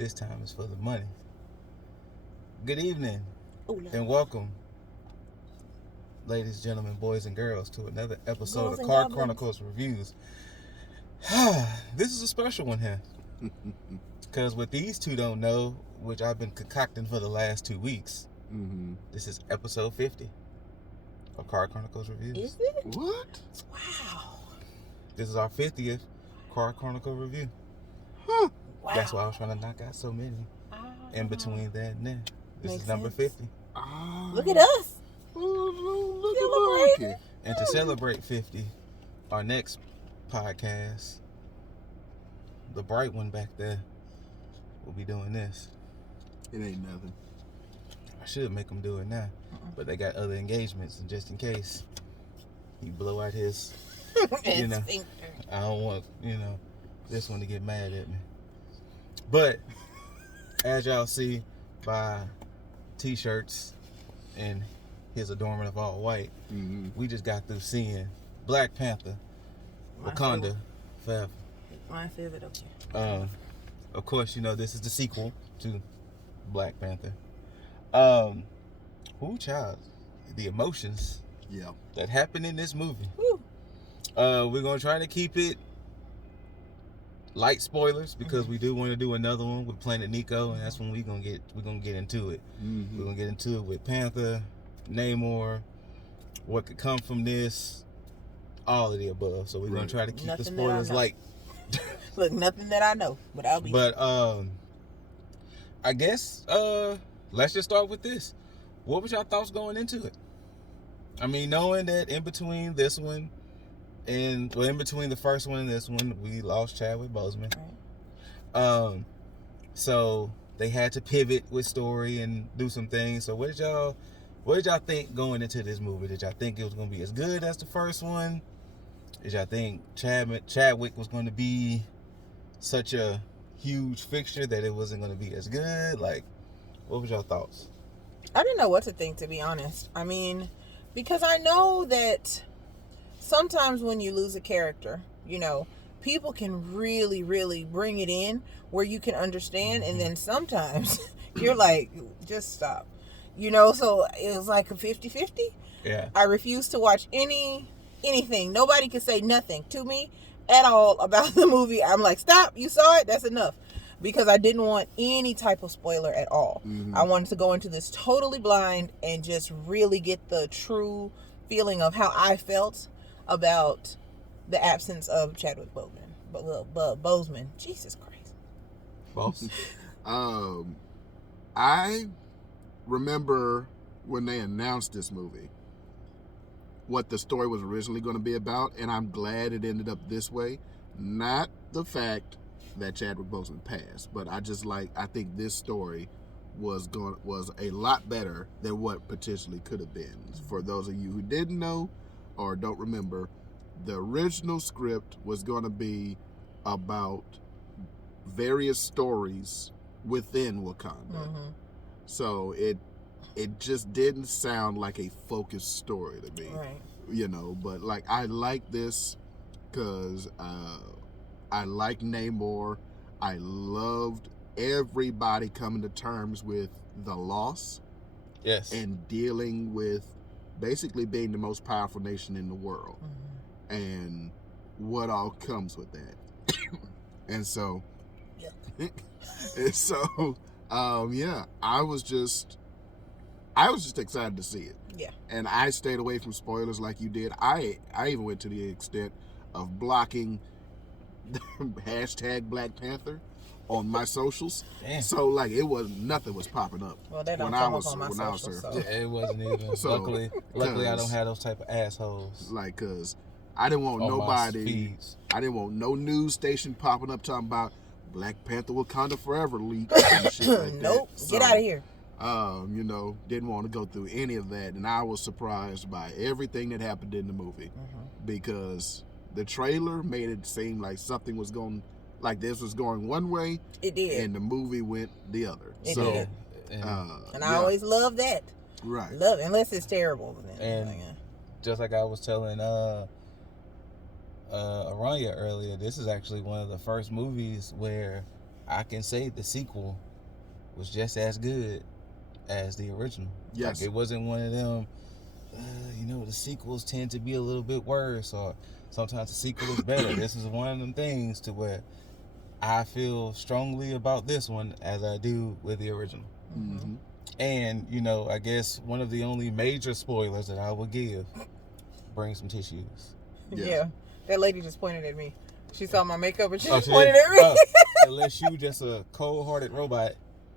This time is for the money. Good evening Ooh, and welcome, ladies, gentlemen, boys, and girls, to another episode Girls of and Car goblins. Chronicles Reviews. This is a special one here. Because what these two don't know, which I've been concocting for the last 2 weeks, this is episode 50 of Car Chronicles Reviews. Is it? What? Wow. This is our 50th Car Chronicle review. Huh. Wow. That's why I was trying to knock out so many in between that and there. This Makes is number sense. 50. Look at us. Look Celebrating. at it. And to celebrate 50, our next podcast, the bright one back there, will be doing this. It ain't nothing. I should make them do it now, but they got other engagements, and just in case he blow out his, you know, I don't want, this one to get mad at me. But as y'all see by t-shirts and his adornment of all white, we just got through seeing Black Panther, Wakanda Forever. My favorite, okay. Of course, this is the sequel to Black Panther. Child, the emotions that happen in this movie. Woo. We're gonna try to keep it light spoilers because we do want to do another one with Planet Nico, and that's when we're gonna get into it. We're gonna get into it with Panther, Namor, what could come from this, all of the above. So we're gonna try to keep Nothing the spoilers light. Look, nothing that I know, but I'll be. But I guess let's just start with this. What was your thoughts going into it? I mean, knowing that in between this one and in between the first one and this one, we lost Chadwick Boseman. Right. So they had to pivot with story and do some things. So what did y'all think going into this movie? Did y'all think it was gonna be as good as the first one? Did y'all think Chadwick was gonna be such a huge fixture that it wasn't gonna be as good? Like, what was your thoughts? I didn't know what to think, to be honest. I mean, because I know that sometimes when you lose a character, people can really, really bring it in where you can understand, and then sometimes you're like, just stop. So it was like a 50-50. Yeah. I refuse to watch anything. Nobody can say nothing to me at all about the movie. I'm like, stop, you saw it, that's enough. Because I didn't want any type of spoiler at all. I wanted to go into this totally blind and just really get the true feeling of how I felt about the absence of Chadwick Boseman. Jesus Christ. Boss? I remember when they announced this movie, what the story was originally going to be about, and I'm glad it ended up this way. Not the fact that Chadwick Boseman passed, but I think this story was a lot better than what potentially could have been. For those of you who didn't know or don't remember, the original script was going to be about various stories within Wakanda. So it just didn't sound like a focused story to me. Right. But like, I like this because I like Namor. I loved everybody coming to terms with the loss. Yes. And dealing with basically being the most powerful nation in the world. And what all comes with that. And so, I was just excited to see it. Yeah. And I stayed away from spoilers like you did. I even went to the extent of blocking hashtag Black Panther on my socials. Damn. So like, nothing was popping up. Well, they don't come up on my socials. So. Yeah, it wasn't even. So, luckily, I don't have those type of assholes. Like, cause I didn't want nobody. I didn't want no news station popping up talking about Black Panther Wakanda Forever leak and shit like Nope. that. So, get out of here. Didn't want to go through any of that, and I was surprised by everything that happened in the movie because the trailer made it seem like something was going, like this was going one way. It did, and the movie went the other. It did. And I always love that. Right. Love it, unless it's terrible. And just like I was telling Aranya earlier, this is actually one of the first movies where I can say the sequel was just as good as the original. Yes. Like, it wasn't one of them, the sequels tend to be a little bit worse, or sometimes the sequel is better. This is one of them things to where I feel strongly about this one as I do with the original. Mm-hmm. And, I guess one of the only major spoilers that I will give, bring some tissues. Yes. Yeah. That lady just pointed at me. She saw my makeup and she Oh, just pointed at me. Unless you just a cold-hearted robot.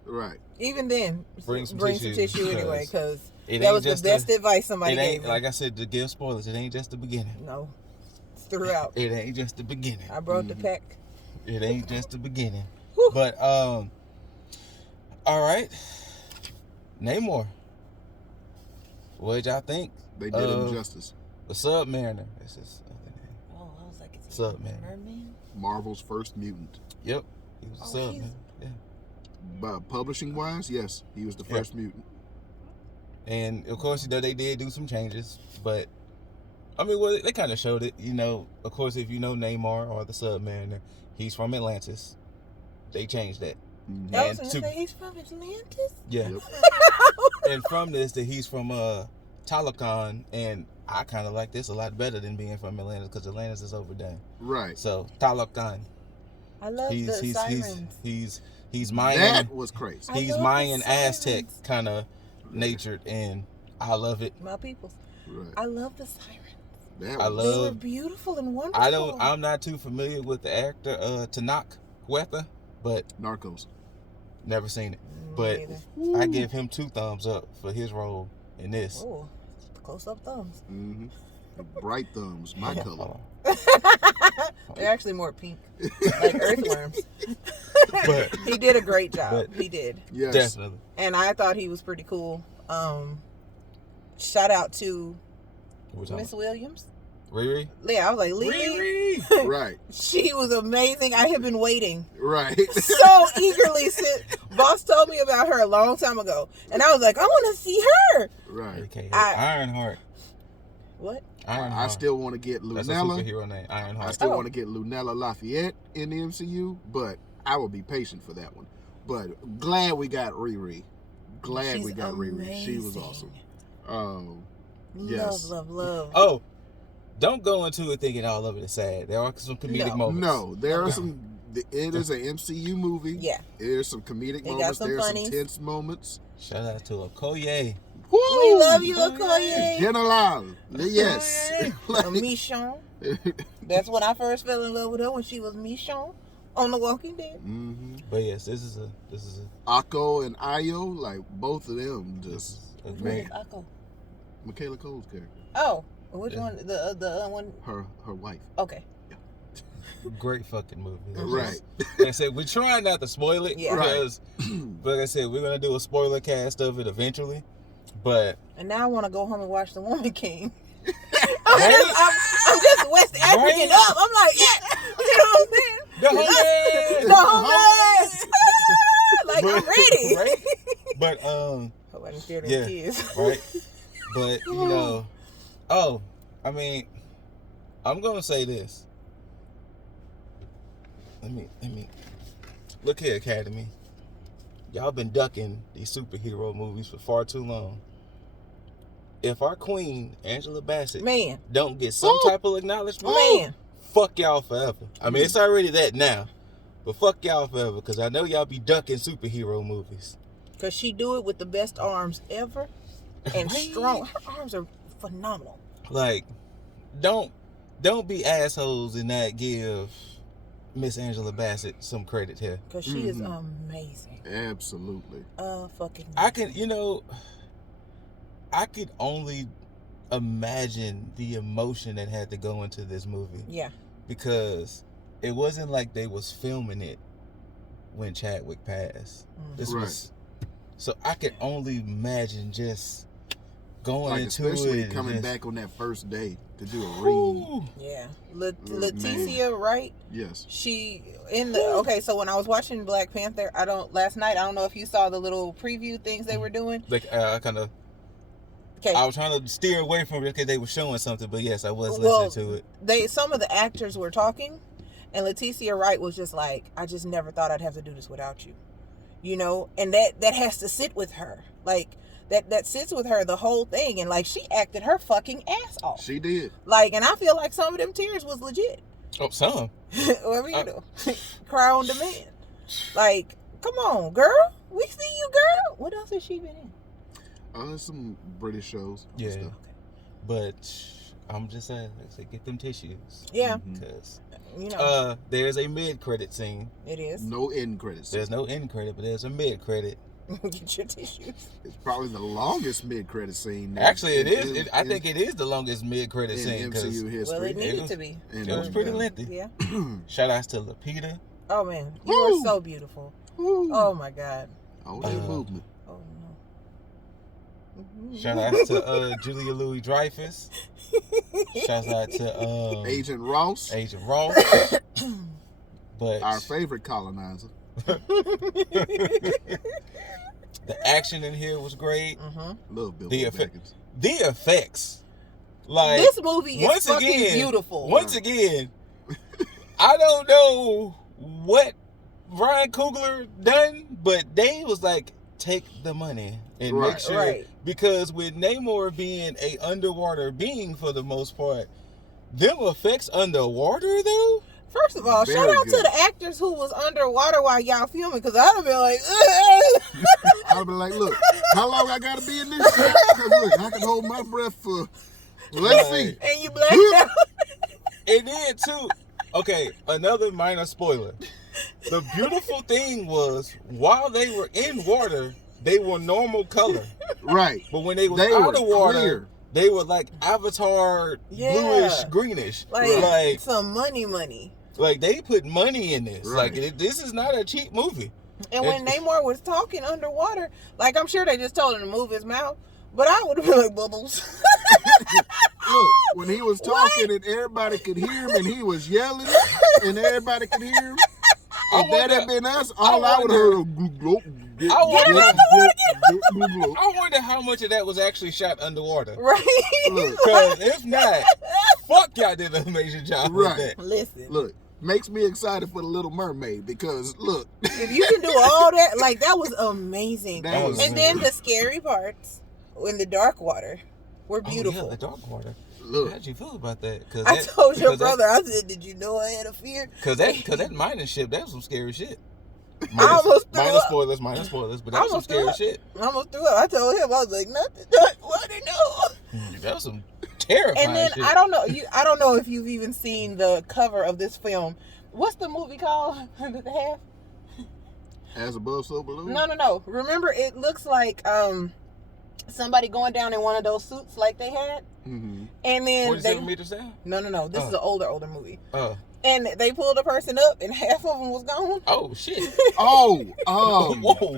Right. Even then, Bring some tissue anyway, because it that ain't was the just best advice somebody It ain't, gave me. like I said, to give spoilers, it ain't just the beginning. No. It's throughout. It ain't just the beginning. I brought the pack. It ain't just the beginning. Whew. But, all right. Namor. What did y'all think? They did him justice. The Submariner. That's his other name. Oh, I was like, it's Submariner. Merman? Marvel's first mutant. Yep. He was a Submariner. Yeah. But publishing wise, yes, he was the first mutant. And of course, they did do some changes, but I mean, well, they kind of showed it. Of course, if you know Namor or the Submariner, he's from Atlantis. They changed that. Mm-hmm. That was gonna say he's from Atlantis? Yeah. Yep. And from this, that he's from Talocon, and I kind of like this a lot better than being from Atlantis, because Atlantis is overdone. Right. So Talocon. I love the sirens. He's Mayan. That was crazy. I He's love Mayan the Aztec sirens. kind of natured, and I love it. My peoples. Right. I love the sirens. That I was, They were love. beautiful and wonderful. I'm not too familiar with the actor Tanakh Wetha, but Narcos. never seen it. Me But neither. I give him 2 thumbs up for his role in this. Oh, close-up thumbs. Mm-hmm. Bright thumbs, my color. They're actually more pink, like earthworms. But He did a great job. But- He did. Yes. definitely. And I thought he was pretty cool. Shout out to What we Miss talking Williams. about? Riri? Yeah, I was like, Lily. Riri! Right. She was amazing. I have been waiting Right. so eagerly since Boss told me about her a long time ago. And I was like, I want to see her. Right. Okay. I- Ironheart. What? Ironheart. I still want to get That's a Lunella. superhero name. Ironheart. I still Oh. want to get Lunella Lafayette in the MCU, but I will be patient for that one. But glad we got Riri. Glad She's we got Riri. She was amazing. awesome. Yes. Love. Oh, don't go into it thinking all of it is sad. There are some comedic moments. No, there are some. It is an MCU movie. Yeah. There's some comedic They got moments. some There's funnies. some tense moments. Shout out to Okoye. Woo! We love you, Okoye. General. Yes. Michonne. That's when I first fell in love with her, when she was Michonne on The Walking Dead. Mm-hmm. But yes, this is a Akko and Ayo, like both of them, just a Who great. is Akko? Michaela Cole's character, Oh, which Yeah. one? The other one? her wife. Okay. Great fucking movie. Right. Like I said, we're trying not to spoil it Yeah. because, like I said, we're gonna do a spoiler cast of it eventually. But And now I want to go home and watch The Woman King. Right? I'm just West African Right? up. I'm like, yeah. You know what I'm saying? the The homies. Like, I'm ready. Right? But Hope I didn't scare them Yeah. kids. right. But I mean, I'm gonna say this. Let me look here, Academy. Y'all been ducking these superhero movies for far too long. If our queen, Angela Bassett, Man. don't get some type of acknowledgement, Man. fuck y'all forever. I mean, it's already that now. But fuck y'all forever, because I know y'all be ducking superhero movies. Because she do it with the best arms ever. And strong. Her arms are phenomenal. Like, don't be assholes and not give Miss Angela Bassett some credit here. Because she is amazing. Absolutely. Fucking I could only imagine the emotion that had to go into this movie. Yeah. Because it wasn't like they was filming it when Chadwick passed. This Right. was, so I could only imagine just going Like into especially it. coming and back on that first day to do a read. Whew. Yeah. Man. Leticia Wright. Yes. She okay, so when I was watching Black Panther, last night, I don't know if you saw the little preview things they were doing. Like I Okay. was trying to steer away from it because they were showing something, but yes, I was listening to it. Some of the actors were talking, And Leticia Wright was just like, I just never thought I'd have to do this without you. You know, and that has to sit with her. Like, that sits with her the whole thing. And, like, she acted her fucking ass off. She did. Like, and I feel like some of them tears was legit. Oh, some. Well, you know, cry on demand. Like, come on, girl. We see you, girl. What else has she been in? Some British shows. Yeah. Stuff. But I'm just saying, get them tissues. Yeah. Because, you know. there's a mid-credit scene. It is. No end credits. There's no end credit, but there's a mid-credit. Get your tissues. It's probably the longest mid-credit scene. Actually, it is. I think it is the longest mid-credit scene. In MCU history. Well, it needed to be. And It was pretty lengthy. Yeah. Shout outs to Lupita. Oh, man. You are so beautiful. Woo. Oh, my God. Oh, that movement. Oh, no. Shout outs to Julia Louis-Dreyfus. Shout out to Agent Ross. Agent Ross. But Our favorite colonizer. the action in here was great. Love Bill The Baggins. The effects. Like, this movie is once fucking again, beautiful. Once again, I don't know what Ryan Coogler done, but they was like, take the money and make sure. Right. Because with Namor being a underwater being for the most part, them effects underwater though? First of all, Very shout out good. to the actors who was underwater while y'all filming, because I'd have been like, I'd be like, look, how long I gotta be in this shit? 'Cause look, I can hold my breath for. Let's see. and you blacked out. And then too, okay, another minor spoiler. The beautiful thing was, while they were in water, they were normal color. Right. But when they were They out were of water, clear. they were like Avatar, Yeah. bluish, greenish. Like some money. Like they put money in this. Right. Like this is not a cheap movie. And when Namor was talking underwater, like I'm sure they just told him to move his mouth, but I would have been like, bubbles. Look, when he was talking and everybody could hear him and he was yelling and everybody could hear him, if that had been us, all I would have heard was gloop, gloop, Get him out gloop. I wonder how much of that was actually shot underwater. Right. Look, Because if not, fuck y'all did an amazing job Right. with that. Listen. look, makes me excited for the Little Mermaid because look, If you can do all that, like that was amazing. That was And then the scary parts in the dark water were beautiful. Oh, yeah, the dark water. look, How'd you feel about that? Cause I told your because brother, I said, did you know I had a fear? Because that mining ship, that was some scary shit. I almost threw minor up. spoilers, but that was some almost threw scary up. shit. I almost threw up. I told him, I was like, nothing, not water, no. That was some terrifying And then shit. I don't know if you've even seen the cover of this film. What's the movie called? Under the Half? as above, so below. No. Remember, it looks like somebody going down in one of those suits like they had, Mm-hmm. and then 47 meters down? No. This is an older movie. Oh. And they pulled a person up, and half of them was gone. Oh, shit. Oh, Whoa.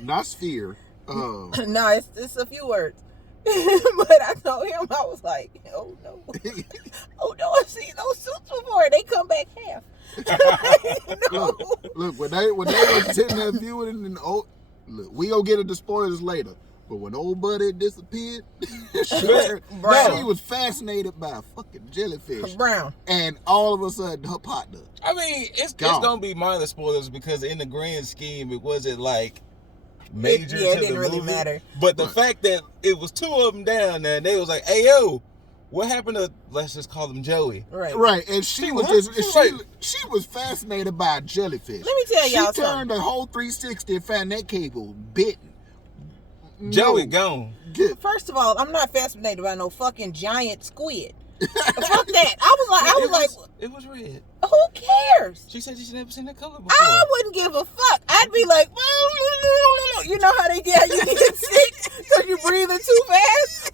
not sphere. No, it's a few words. But I told him, I was like, oh no, I've seen those suits before. They come back half. No. Look, when they was sitting there viewing and look, we gonna get into spoilers later. But when old buddy disappeared, she was fascinated by a fucking jellyfish. Brown. And all of a sudden, her partner. I mean, it's gonna be minor spoilers because in the grand scheme, it wasn't like major it to didn't the really movie. matter. But the fact that it was two of them down there, and they was like, "Hey yo, what happened to? Let's just call them Joey." Right, and she was she was fascinated by a jellyfish. Let me tell y'all She turned the whole 360 and found that cable bitten. Joey gone. First of all, I'm not fascinated by no fucking giant squid. Fuck that. I was like, it was red. who cares? She said she's never seen that color before. I wouldn't give a fuck. I'd be like, you know how they get you get sick because you breathing too fast.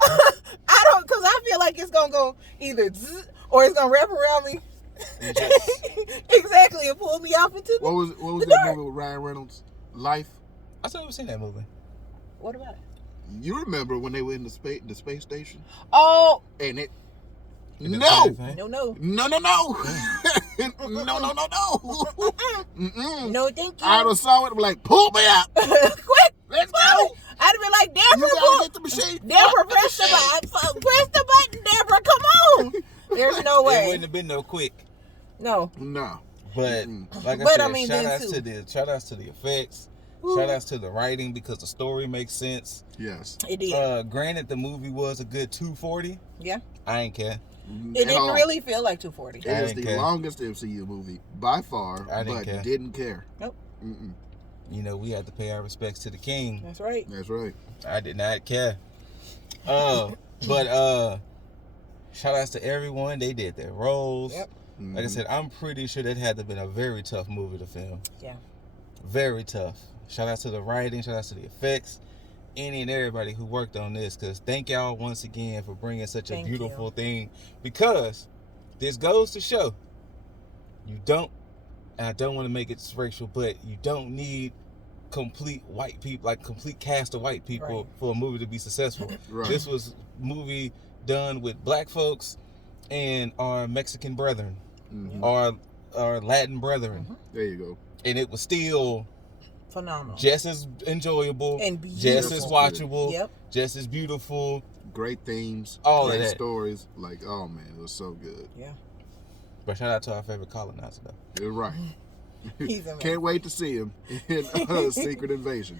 Because I feel like it's gonna go either zzz, or it's gonna wrap around me. Exactly, and pull me off into What was the that dark. movie with Ryan Reynolds? Life. I still never seen that movie. What about it? You remember when they were in the space station? Oh, And it. In the No. bad thing. no. No. No. Mm-mm. No, thank you. I'd have saw it and be like, pull me out. Quick, Let's go. I'd have been like, You Deborah, gotta get the machine. Deborah, press the button. Press the button, Deborah. Come on. There's no It way. wouldn't have been no quick. No. But like I But said, I mean, shout then outs too. to the effects. Ooh. Shout outs to the writing because the story makes sense. Yes. It did. Granted, the movie was a good 240. Yeah. I ain't care. It didn't really feel like 240. It is the longest MCU movie by far, but didn't care. Nope. You know, we had to pay our respects to the king. That's right. That's right. I did not care. But shout outs to everyone. They did their roles. Yep. Like I said, I'm pretty sure that had to have been a very tough movie to film. Yeah. Very tough. Shout out to the writing. Shout out to the effects. Any and everybody who worked on this. Because thank y'all once again for bringing such a beautiful thing. Because this goes to show you don't, and I don't want to make it racial, but you don't need complete white people, like complete cast of white people for a movie to be successful. Right. This was a movie done with black folks and our Mexican brethren, our Latin brethren. There you go. And it was still phenomenal, just as enjoyable, and beautiful. Just as watchable, just as beautiful. Great themes, all great of that. Stories. Like, oh man, it was so good. Yeah. But shout out to our favorite colonizer though. You're right. He's amazing. Can't wait to see him in Secret Invasion.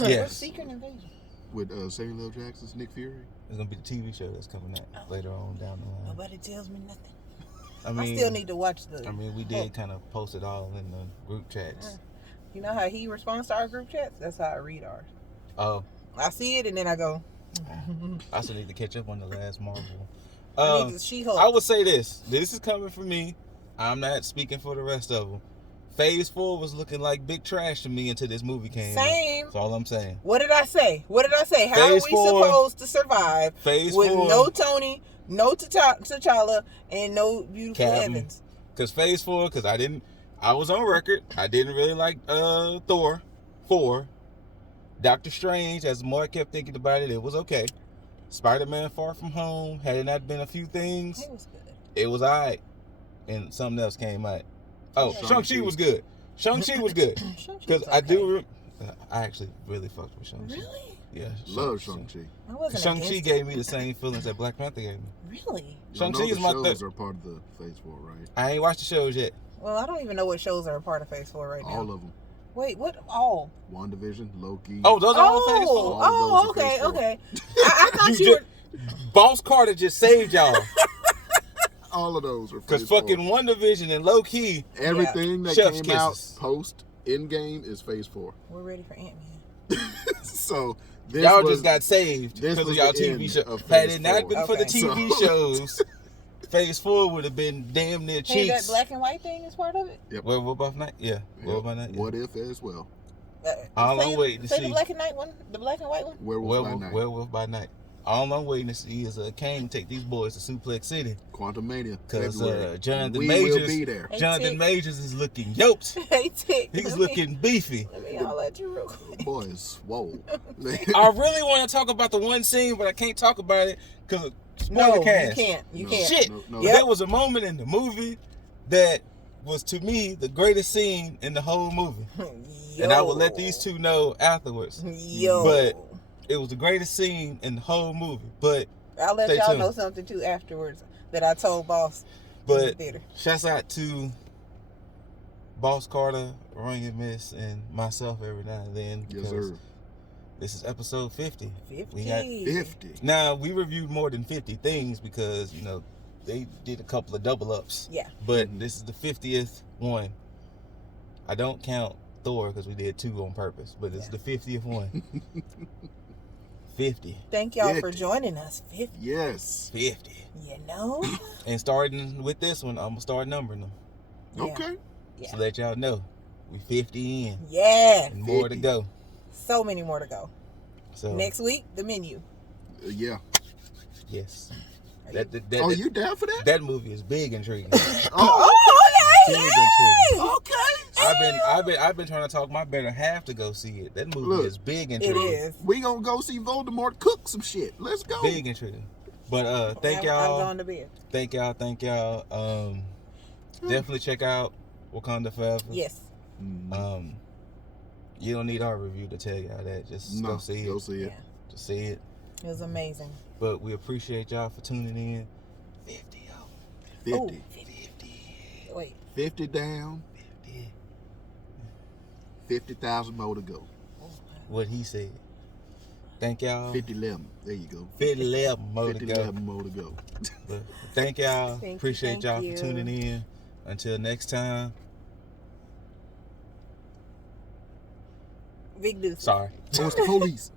Yes. Secret Invasion. With Samuel L. Jackson's Nick Fury. It's gonna be the TV show that's coming out later on down the line. Nobody tells me nothing. I mean, I still need to watch the. I mean, we did kind of post it all in the group chats. You know how he responds to our group chats? That's how I read ours. Oh. I see it and then I go. I still need to catch up on the last Marvel. I need to She-Hulk. I would say this. This is coming from me. I'm not speaking for the rest of them. Phase 4 was looking like big trash to me until this movie came. Same. That's all I'm saying. What did I say? How Phase are we 4, supposed to survive with 4, no Tony, no T'Challa, and no beautiful Evans? Because Phase 4, I was on record. I didn't really like Thor 4. Doctor Strange, as the more I kept thinking about it, it was okay. Spider-Man Far From Home, had it not been a few things, it was good. It was alright. And something else came out. Oh, Shang-Chi was good. Shang-Chi was good. Because I actually really fucked with Shang-Chi. Really? Yeah. Love Shang-Chi. Shang-Chi gave me the same feelings that Black Panther gave me. Really? Shang-Chi is my shows are part of the Phase 4, right? I ain't watched the shows yet. Well, I don't even know what shows are a part of Phase 4 right now. All of them. Wait, what? All? WandaVision, Loki. Oh, those are all Phase 4? Oh, okay. I thought you were... Boss Carter just saved y'all. All of those are Phase 4. Because fucking WandaVision and Loki. Everything that Chef's came out kisses. post Endgame is Phase 4. We're ready for Ant-Man. So y'all just got saved because of y'all TV show. Had it not been for the TV shows, Phase 4 would have been damn near cheeks. Hey, that black and white thing is part of it? Yep. Werewolf by Night? Yeah. Werewolf by Night. Yeah. What If as well. All I'm waiting to see. the black and white one? The black and white one? Werewolf by Night. All I'm waiting to see is Kane take these boys to Suplex City. Quantum Mania. Because Jonathan we Majors, will be there. Jonathan Majors is looking yoked. Hey, Tick. He's looking beefy. Let me holler at you real quick. Boy is swole. I really want to talk about the one scene, but I can't talk about it because no, cast. You can't. Shit. No. Yep. There was a moment in the movie that was, to me, the greatest scene in the whole movie. And I will let these two know afterwards. But it was the greatest scene in the whole movie. But I'll let y'all know something too afterwards that I told Boss. But shouts out to Boss Carter, Ring and Miss, and myself every now and then. Yes, sir. This is episode 50. 50. We got 50. Now, we reviewed more than 50 things because, they did a couple of double ups. Yeah. But this is the 50th one. I don't count Thor because we did 2 on purpose, but it's the 50th one. 50. Thank y'all for joining us. 50. Yes. 50. And starting with this one, I'm going to start numbering them. Okay. Yeah. So let y'all know. We 50 in. Yeah. And more to go. So many more to go. So next week, the menu. Yeah. Yes. You down for that? That movie is big intriguing. Okay. Big intriguing. Okay. I've been trying to talk my better half to go see it. That movie is big intriguing. It is. We gonna go see Voldemort cook some shit. Let's go. Big intriguing. But thank y'all. I'm going to bed. Thank y'all. Definitely check out Wakanda Forever. Yes. You don't need our review to tell y'all that. Just go see it. Go see it. Yeah. Just see it. It was amazing. But we appreciate y'all for tuning in. 50. 50. Wait. 50 down. 50,000 more to go. What he said. Thank y'all. 50-11. There you go. 50-11 more to go. 50-11 more to go. But thank y'all. Thank Appreciate you. y'all for tuning in. Until next time. Big deuce. Sorry. Oh, it's the police.